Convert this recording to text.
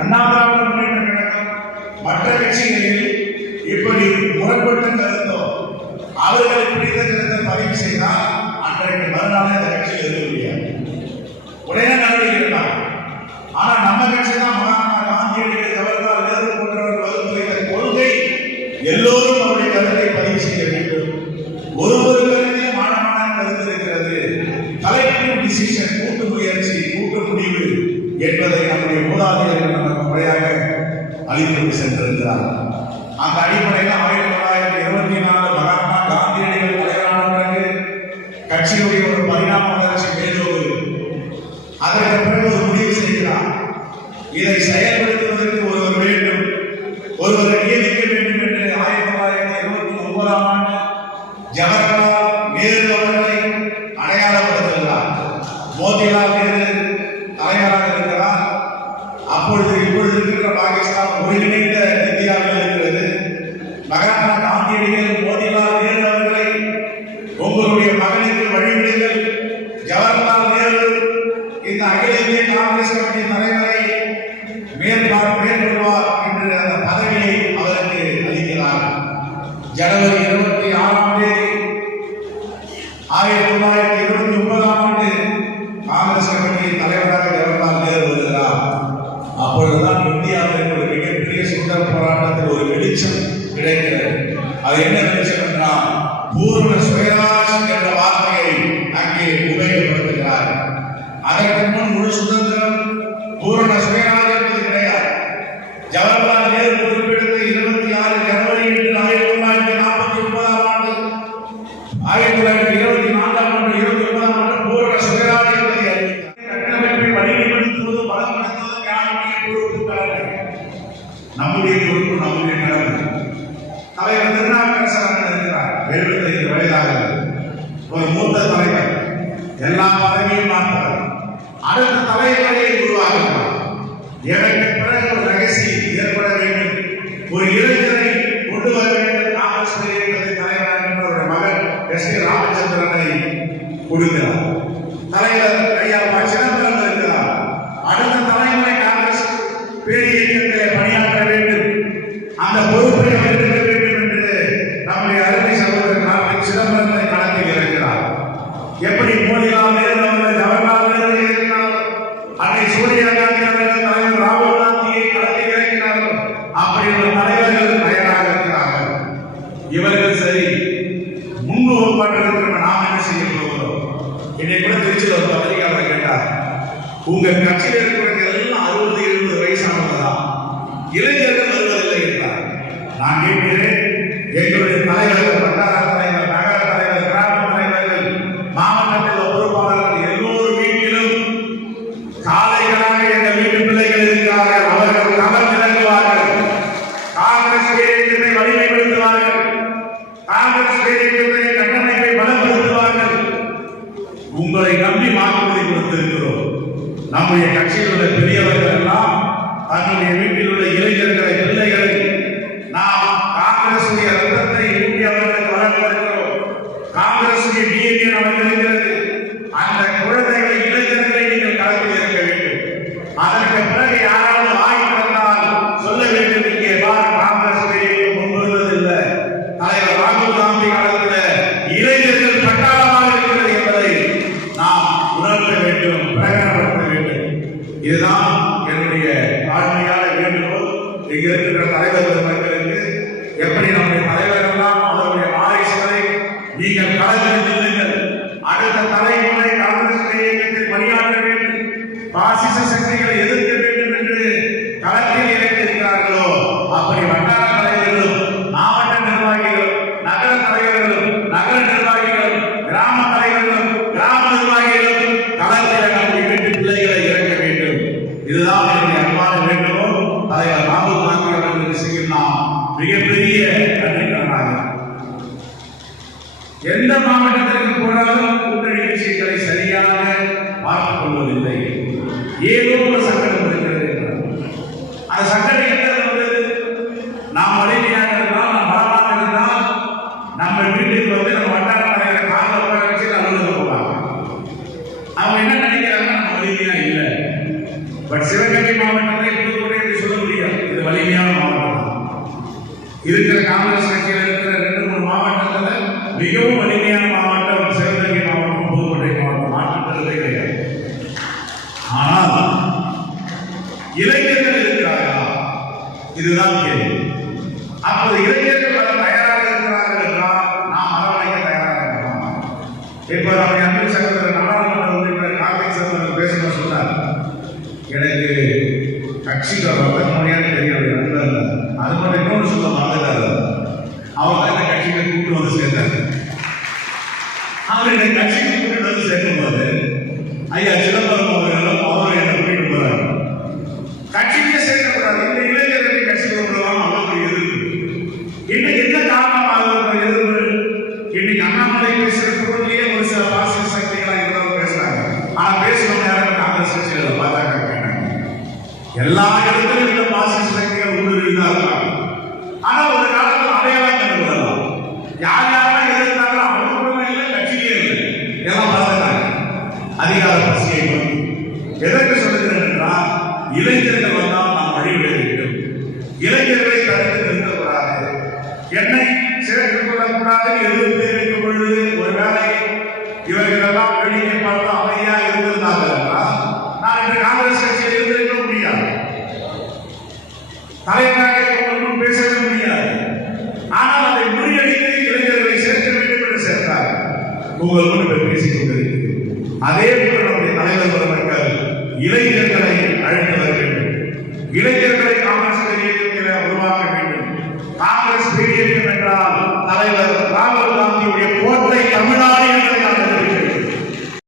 அண்ணா திராவிட முன்னேற்ற கழகம் மற்ற கட்சிகளில் இப்படி முரண்பட்ட கருத்தோ அவர்களை பிடித்த கருத்தை பதிவு செய்தால் அன்றைக்கு மறுநாள் அந்த கட்சியில் இருக்க முடியாது, உடனே நடவடிக்கை எடுத்தாங்க. ஆனா நம்ம கட்சி தான் மகாத்மா காந்தியடிகள், ஜவஹர்லால் நேரு போன்றவர்கள் வகுத்துரைத்த கொள்கை எல்லோரும் அவருடைய கருத்தை பதிவு செய்ய வேண்டும். ஒரு கருத்தையும் மாணவனான கருத்து இருக்கிறது. கலெக்டிவ் டிசிஷன், கூட்டு முயற்சி, கூட்டு முடிவு என்பதை நம்முடைய மூதாதையர்கள் நமக்கு முறையாக அளித்து சென்றிருக்கிறார். அந்த அடிப்படையில் 1924 மகாத்மா காந்தியடிகள் தலைவரான பிறகு கட்சியுடைய ஒரு பரிணாம வளர்ச்சி மேலோடு அதற்கு பிறகு ஒரு முடிவு செய்கிறார். இதை செயல்படுத்துவதற்கு ஒருவர் வேண்டும், ஒருவரை நியமிக்க வேண்டும் என்று 1929 ஆண்டு ஜவஹர்லால் நேரு அவர்களை அடையாளப்படுத்துகிறார். மோதிலால் நேரு தலைவராக இருக்கிறார். அப்பொழுது இப்பொழுது இருக்கிற பாகிஸ்தான் ஒருங்கிணைந்த இந்தியாவில் இருக்கிறது. மகாத்மா காந்தியடிகள் மோதிலால் நேரு அவர்களை உங்களுடைய மகனுக்கு வழிவிடுங்கள், ஜவஹர்லால் நேரு இந்த அகில இந்திய காங்கிரஸ் கமிட்டி தலைவரை மேற்கொள்வார் என்று அந்த பதவியை அவருக்கு அளிக்கிறார். ஜனவரி 26ஆம் தேதி 1929 ஆண்டு காங்கிரஸ் கமிட்டியின் தலைவராக ஜவஹர்லால் நேரு வருகிறார். அப்பொழுதுதான் இந்தியாவிற்கு ஒரு மிகப்பெரிய சுதந்திர போராட்டத்தில் ஒரு வெளிச்சம் கிடைக்கிறது. அது என்ன வெளிச்சம் என்றால் பூர்ண சுயராஜ் என்ற வார்த்தையை அங்கே உபயோகப்படுத்துகிறார். அதற்கு முன் முழு சுதந்திரம், பூரண சுயராஜ் என்பது கிடையாது. ஜவஹர்லால் நேரு குறிப்பிட்டது 26 ஜனவரி 1949 ஆண்டு, 1924 ஆண்டு 29 ஆண்டு பூரண சுயராஜ் என்பதை அறிவித்தார். கட்டமைப்பை வலிமைப்படுத்துவது, பலப்படுத்துவது யாருடைய பொறுப்பு? கடமை, நம்முடைய பொறுப்பு, நம்முடைய கடமை. தலைவர் திருநாவுக்கரசர் இருக்கிறார், 75 வயதாக ஒரு மூத்த தலைவர், எல்லா பதவியும் மாற்றவர். அடுத்த தலைவரை உருவாக்குகிறார். எனக்கு பிறகு ஒரு ரகசியம் ஏற்பட வேண்டும், ஒரு இளைஞரை கொண்டு வர வேண்டும் காங்கிரஸ் தலைவராக அவருடைய மகன் எஸ் கே ராமச்சந்திரனை கொடுக்கிறார். தலைவர் ஐயா சிதம்பரம் இருக்கிறார். அடுத்த தலைமுறை காங்கிரஸ் பேரியக்கத்திலே பணியாற்ற வேண்டும், அந்த பொறுப்பை எடுக்க வேண்டும் என்று நம்முடைய அருமை சகோதரர் கார்த்திக் சிதம்பரத்தை களத்தில் இருக்கிறார். எப்படி மோதிலால் நேரு அவர்கள், ஜவஹர்லால் நேரு இருக்கிறார், அன்னை சோனியா காந்தி அவர்கள், தலைவர் ராகுல் காந்தியை களத்தில் இறக்கினார்கள். அப்படி ஒரு தலைவர்கள் தயாராக இருக்கிறார்கள். இவர்கள் சரி, முன்பு ஒப்பாட்டிருக்கிற நாம் என்ன செய்ய போகிறோம்? என்னை கூட திருச்சியில் ஒரு பத்திரிகையாளர் கேட்டார், உங்க கட்சியில் இருக்கிறவங்க எல்லாம் 60-70 வயசானவர்களா, இளைஞர்கள் வருவதில்லை என்றார். நான் கேட்கிறேன், எங்களுடைய தலைவர்கள், வட்டார தலைவர், நகர தலைவர், கிராம தலைவர்கள், மாவட்டத்தில் பொறுப்பாளர்கள் எல்லோரும் வீட்டிலும் காலைகளாக எங்கள் வீட்டு பிள்ளைகள் இருக்கிறார்கள். அவர்கள் கமல் இறங்குவார்கள், காங்கிரஸ் பேரியக்கத்தை வலிமைப்படுத்துவார்கள், காங்கிரஸ் பேரியக்கத்தை கட்டமைப்பை பலப்படுத்துவார்கள். உங்களை நம்பி வாக்குறுதி கொடுத்திருக்கிறோம். நம்முடைய கட்சியில் உள்ள பெரியவர்கள் எல்லாம் தன்னுடைய வீட்டில் உள்ள இளைஞர்களை, பிள்ளைகளை நாம் காங்கிரஸ் ரத்தத்தை ஊட்டி அவர்களுக்கு வழங்குகிறோம். காங்கிரஸ் டிஎன்ஏ நமக்கு இருக்கிறது. அந்த குழந்தைகளை, இளைஞர்களை நீங்கள் களத்தில் இருக்க வேண்டும். அதற்கு பிறகு யாராவது வாய் திறந்தால் சொல்ல வேண்டும், இங்கே காங்கிரஸ் முன்வருவதில்லை, தலைவர் ராகுல் காந்தி காலத்தில் இளைஞர்கள் பட்டாளமாக இருக்கிறது என்பதை நாம் உணர்த்த வேண்டும், பிரகடனப்படுத்த வேண்டும். இதுதான் என்னுடைய தாழ்மையான வேண்டுகோள். இங்க இருக்கிற தலைவர் மக்களுக்கு, எப்படி நம்முடைய தலைவர் எல்லாம் அவருடைய ஆராய்ச்சிகளை நீங்கள் களத்தில் நில்லுங்கள். அடுத்த தலைமுறை காங்கிரஸ் இயக்கத்தில் பணியாற்ற வேண்டும், பாசிச சக்திகளை எதிர்க்க வேண்டும் என்று களத்தில் இறங்கியிருக்கிறார்களோ அப்படி வட்டார தலைவர்களும், மாவட்ட நிர்வாகிகளும், நகர தலைவர்களும், நகர நிர்வாகிகளும், கிராம தலைவர்களும், கிராம நிர்வாகிகளும் களத்தில் நம்முடைய வீட்டு பிள்ளைகளை இறக்க வேண்டும். இதுதான் என்னுடைய அன்பான வேண்டுகோள். தலைவர் ராகுல் காந்தி அவர்களுக்கு செய்யும் நாம் மிகப்பெரிய நன்றிக்கடனாக. எந்த மாவட்டத்திற்கு போனாலும் கூட்டணி கட்சிகளை சரியாக பார்த்துக் கொள்வதில்லை. ஏதோ ஒரு சங்கடம் இருக்கிறது. அந்த சங்கடம் என்ன வந்தது? நாம் வலிமையாக இருந்தால், நாம் பலமாக இருந்தால், நம்ம வீட்டுக்கு வந்து நம்ம வட்டார தலைவர் காங்கிரஸ் கட்சியில் அலுவலகம் போவாங்க. அவங்க என்ன நினைக்கிறாங்க? நம்ம வலிமையா இல்லை. பட் சிவகங்கை மாவட்டத்தில் இருக்கிற காங்கிரஸ் கட்சியில் இருக்கிற 2-3 மாவட்டத்துல மிகவும் வலிமையான மாவட்டம் சிவகங்கை மாவட்டம், புதுக்கோட்டை மாவட்டம், மாற்றத்திலே கிடையாது. ஆனால் இளைஞர்கள் இருக்கிறார்களா? இதுதான் கேள்வி. அப்போது இளைஞர்கள் வர தயாராக இருக்கிறார்கள் என்றால் நாம் அரவணைக்க தயாராக இருக்கிறோம். இப்ப நம்ம அன்பு சகோதரர் நாடாளுமன்ற உறுப்பினர் கார்த்திக் சகோதரர் பேசணும் சொன்னார். எனக்கு கட்சிக்கு வர்றது முறையான தெரியாது, அது மட்டும் இன்னொன்று சொல்ல மறந்துட்டாரு. அவர் தான் இந்த கட்சியை கூப்பிட்டு வந்து சேர்ந்தார். அவர் இந்த கட்சிக்கு கூப்பிட்டு வந்து சேர்க்கும் போது ஐயா சிதம்பரம் அவரும் என்ன கூட்டிட்டு போறாரு. கட்சிக்கே சேர்க்கக்கூடாது, இந்த இளைஞர்களை கட்சிக்கு கொண்டுதான் அவருக்கு எதிர்ப்பு. இன்னைக்கு என்ன காரணமாக எதிர்ப்பு? இன்னைக்கு அண்ணாமலை பேசுற பொருளையே ஒரு சில பாசிச சக்திகளாக இருந்தாலும் பேசுறாங்க. ஆனா பேசுறவங்க யாரும் காங்கிரஸ் கட்சியில பாஜக எல்லா இடத்திலும் இந்த பாசிச சக்திகள் ஊடுருவிதான் இருக்காங்க. ஆனா ஒரு காலத்தில் அடையாளம் கண்டுவிடலாம். யார் யாரெல்லாம் எதிர்த்தாங்களோ அவங்க இல்லை, கட்சியே இல்லை, எல்லாம் பார்த்துட்டாங்க அதிகார பசியை நோக்கி. எதற்கு சொல்லுகிறேன் என்றால், இளைஞர்கள் வந்தால் நாம் வழிவிட வேண்டும். இளைஞர்களை தடுத்து நிறுத்தக்கூடாது, என்னை சேர்த்துக் கொள்ளக்கூடாது. எதிர்ப்பு தெரிவிக்கும் பொழுது ஒரு வேலை இவர்கள் எல்லாம் வேடிக்கை பார்த்து அமைதியாக இருந்திருந்தார்கள் என்றால் நான் இன்று காங்கிரஸ் கட்சியில் இருந்திருக்க முடியாது, தலைவராக முன் பேசவே முடியாது. ஆனால் அதை முறியடித்து இளைஞர்களை சேர்க்க வேண்டும் என்று சேர்த்தார். உங்கள் முன்பு பேசிக் கொண்டிருக்கிறது. அதே போல நம்முடைய தலைவர் மக்கள் இளைஞர்கள்